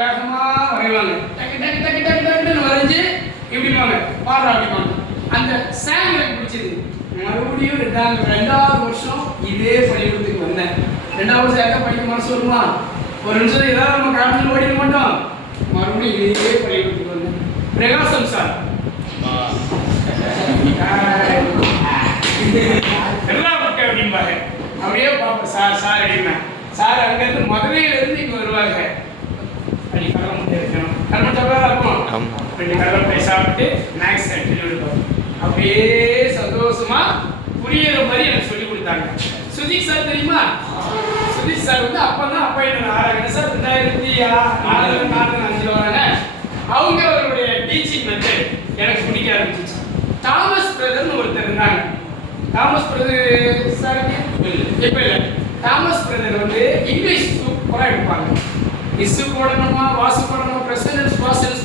வேகமா வரைவாங்க. டக்கு டக்கு டக்கு டக்கு டக்குன்னு வரைஞ்சு இப்படிப்பாங்க பாடுறா அப்படிப்பாங்க அந்த சாங் எனக்கு பிடிச்சது. மறுபடியும் ரெண்டாவது ரெண்டாவது வருஷம் இதே பள்ளிக்கூடத்துக்கு வந்தேன். ரெண்டாவது வருஷம் யாருக்கா படிக்க மனசு வருமா? ஒரு நிமிஷம் ஏதாவது நம்ம காரணம் ஓடிட மாட்டோம். மறுபடியும் இதே பள்ளிக்கூடத்துக்கு வந்தேன். பிரகாசம் சார். இருக்கு அப்படிம்பாங்க. அப்படியே பார்ப்பேன் சார் சார் அப்படிம்பேன் சார் அங்கேருந்து மதுரையில இருந்து இங்கே வருவாங்க அப்படி கடலை முட்டை இருக்கணும் கடலை ஆமா. ரெண்டு கடலை சாப்பிட்டு மேக்ஸ் அப்படியே சந்தோஷமா புரியுற மாதிரி எனக்கு சொல்லி கொடுத்தாங்க. சுதீக் சார் தெரியுமா? சுதீக் சார் வந்து அப்போ தான் அப்பா என்ன ஆறாங்க சார் ரெண்டாயிரத்தி நாலு நாலு அஞ்சு வராங்க. அவங்க அவருடைய டீச்சிங் மெத்தட் எனக்கு பிடிக்க ஆரம்பிச்சிச்சு. தாமஸ் பிரதர்னு ஒருத்தர் இருந்தாங்க. தாமஸ் பிரதர் சார் இப்போ இல்லை. தாமஸ் பிரதர் வந்து இங்கிலீஷ் சூப்பராக எடுப்பாங்க. இசு போடணுமா வாசு போடணுமா பிரசன்டென்ஸ் பாஸ்டன்ஸ்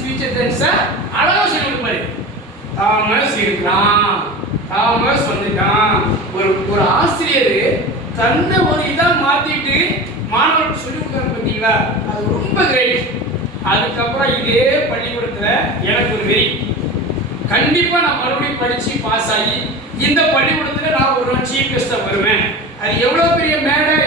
தாமஸ் இருக்கிறான் தாமஸ் வந்துட்டான். ஒரு ஒரு ஆசிரியர் தன்னை ஒரு இதாக மாத்திட்டு மாணவர்கள் சொல்லி கொடுத்தாரு பார்த்தீங்களா? அது ரொம்ப கிரேட் அதுக்கப்புறம் இதே பள்ளிக்கூடத்தில் எனக்கு ஒரு வெறி. கண்டிப்பாக நான் மறுபடியும் படித்து பாஸ் ஆகி இந்த பள்ளிக்கூடத்தில் நான் ஒரு சீஃப் கெஸ்ட்டாக வருவேன். அது எவ்வளோ பெரிய மேடை?